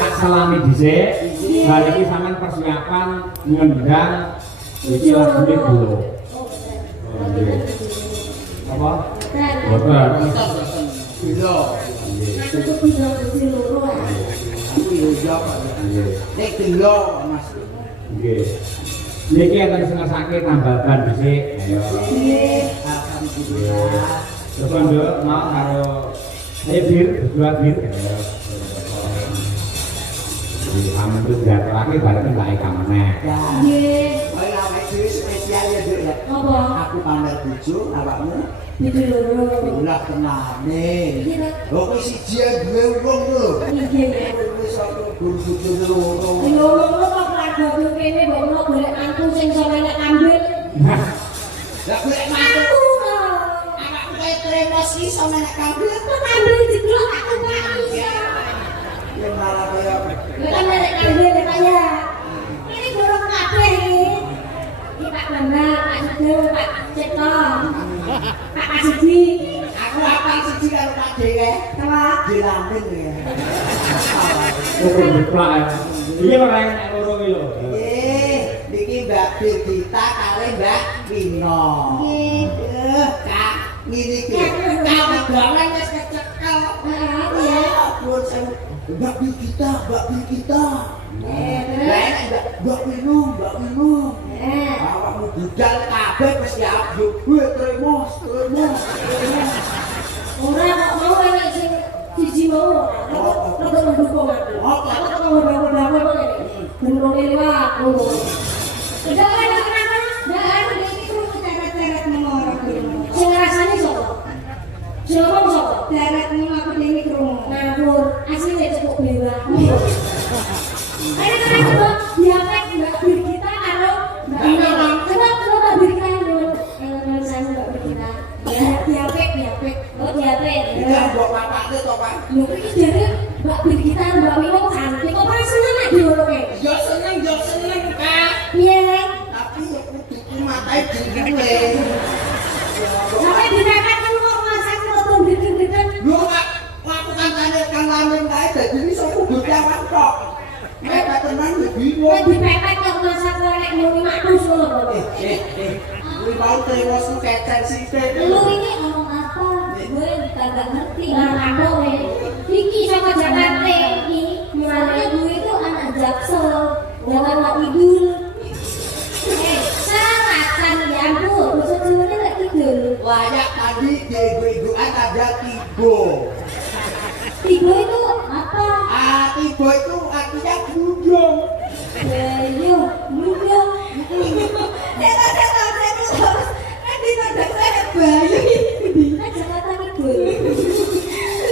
tak salami dhisik. Bar iki sampean persiapan ngendang iki lagune dulu. Apa? Boten. Bilo. Aku tuh bisa besi loro. Aku yo yo. Nek bilo Mas. Nggih. Niki akan sengasake tambahan dhisik. Ayo. Nggih. Alhamdulillah. Coba nduk mau karo bir, berdua bir. Amin terus diaturake bareng tak kamane. Ya. Nggih. Kaya awake dhewe spesial ya, Duk ya. Apa? Aku pamer bojo awakmu. Besi loro. Lah tenane. Iya. Kok siji duwe wong lho. Nggih. Wis aku bojo loro. Loro kok keluarga ku kene mbok ono golek mantu sing iso menek ambil. Lah golek mantu. Aku. Awakmu kaya tremos iki iso menek kabeh. Kok ambil jeglok aku mati. Ya malah kaya Kan menek ambil katanya. Ini dorong kabeh iki. Iki Pak Bambang, Pak Sudo, Pak Cipto. Pak Kasidi. aku apal siji karo Pak Dewe. Sama Dilampin ya. Oh, diplak ya. Iki ora enek loro iki lho. Niki Mbak Birgita kali Mbak Wino. Nggih. Kak, ngene iki. Kak wedolan wis kecekel. Heeh, iya. Aduh, saya Mbak Birgita. Terus? Mbak Wino. Awakmu budal kabeh wis ya yo tremos. Ora kok mau enek sing siji mau. Rada mendukung aku. Aku kok ngomong-ngomong kok ngene. Bener liwat. Udah kan kenapa? Dah iki kudu teret-teret nomor. Sing rasane sapa? Sapa? Teret nomor aku dene krungu. Ngawur. Asline cukup bewah. Ayo kita coba diapek Mbak Birgita karo Mbak Nina. Coba Mbak Birgita yang saya Mbak Birgita. Ya diapek. Oh diapek. Iya mbok papake to, Pak. Lho iki jare Mbak Birgita Mbak Wino cantik. Kok ora seneng nek dioloke? Yo seneng, Kak. Piye? Tapi yo kudu matae dhewe. Sampai dipepet kan kok masak foto bikin-bikin. Lho, Pak, aku kancane Kang Lamin kae dadi iso kudu jawab tok. Mepet tenan yo bingung. Kok dipepet kok masak nek muni matus ngono kok. Kuwi mau tremos ku kecen sithik. Lu ini ngomong apa? Gue kagak ngerti. Lah aku iki sama Jakarta iki. Mulane gue itu anak Jaksel. Jangan mak idul. Salahkan ya ampun. Bosok suwene lek idul. Layak tadi diego-egoan ada tibo. Tibo itu apa? Tibo itu artinya gunung. Ayo, mundung. Terus. Kan ditodok saya bayi. Kan Jakarta Kidul.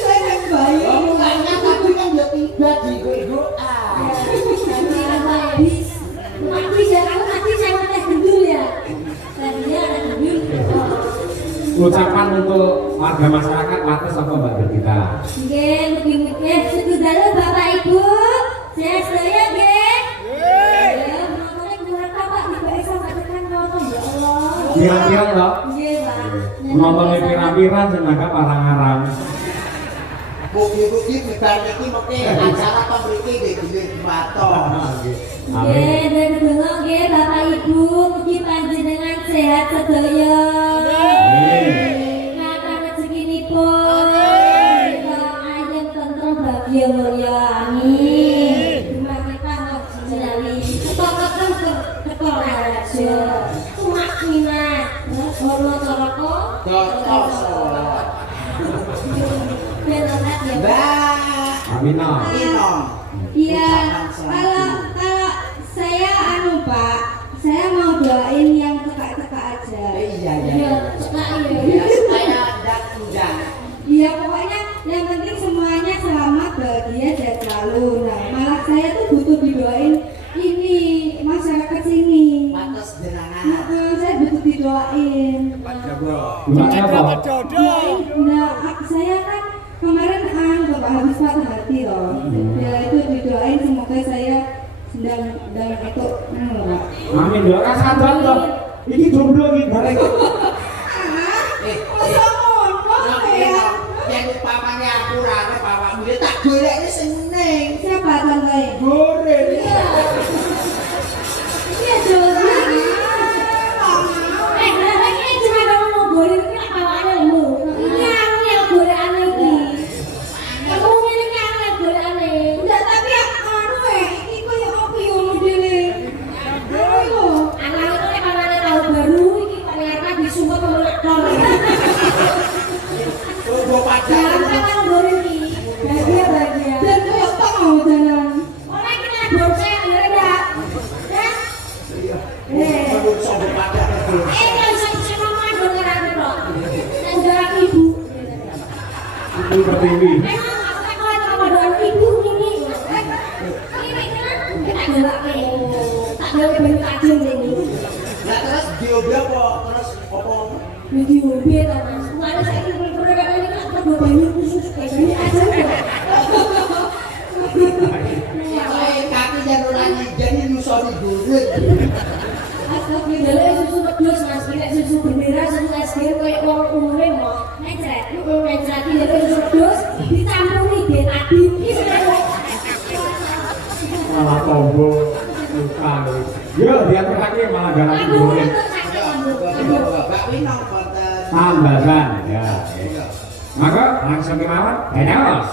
Saya bayi. Mulanya tadi kan ya tiba diego-egoan. Habis. Mati saya tes gendul ya. Tadinya ada gendul. Ucapan untuk warga masyarakat atas apa Mbak Birgita? Nggih, mungkin sedaya Bapak Ibu. Saya sedaya nggih. Ya, menontonnya kurang Pak dibake sama tekan nonton ya Allah. Pirang-pirang toh? Nggih, Pak. Nontonnya pirang-pirang jenaka parang-arang. Buki-buki bebar iki mengke acara pamriki nggih Gilir Bato. Nggih, dan donga nggih Bapak Ibu, mugi panjenengan sehat sedaya. Kata rezekinipun. Kita ayem tentrem bahagia mulya. Amin. Terima kasih jenali. Ketok raja. Umak minat. Ono coroko. Cocok sholat. Beneran ya, Pak. Mbak Amina. Wino. Iya, kalau saya Pak, saya mau doain yang teka-teka aja. Iya. Teka Ya supaya ndak undang. Iya, pokoknya yang penting semuanya selamat, bahagia dan selalu. Nah, malah saya tuh butuh didoain ini masyarakat sini. Patos jenengan. Saya butuh didoain. Gimana apa? Doain. Nah, saya kan kemarin Bapak habis patah hati loh. Ya itu didoain semoga saya sedang dalam itu Pak. Amin doa sadar toh. Iki jomblo iki bareng. Masa ngono ya? Yang upamanya aku rame bapakmu ya tak golekne sing ning. Siapa tante? Goreng. Iya. Iya Jor. Ini cuma kamu mau goreng ini apa lu? Ini aku yang gorengan lagi. Kamu ini aku yang gorengan. Udah tapi anu ini kok yang apa yo modele. Ayo, anak itu nek anane tahun baru iki ternyata disumpah pemulakor. Coba pacaran. Jangan kamu goreng iki. Bahagia. Dan kok tak mau jalan. Orang kita bocah ya enggak. Ya. Menurut sobo pacaran. Kalau saya ngomong dengan aku kok. Dan jalan ibu. Ibu pertiwi. Memang aku kalau sama dengan ibu ini. Ini kan kita gelak nih. Tak gelak banyak aja ini. Lah terus diobe apa? Terus apa? Video beda mas. Mana saya ini pernah ini kan perlu banyak khusus kayak gini aja kok. Kae kaki janurane jadi nyusoni goreng. Aku bidalnya susu pedus mas. Kita susu bendera susu es krim kayak uang umurnya mau ngecret. Ngecret ini susu pedus dicampuri betadin. Ini sudah Malah tombo luka. Yo, diatur lagi malah garam aku goreng. untuk sakit. Bapak winong boten. Tambahan ya. Maka langsung kemauan, tenos.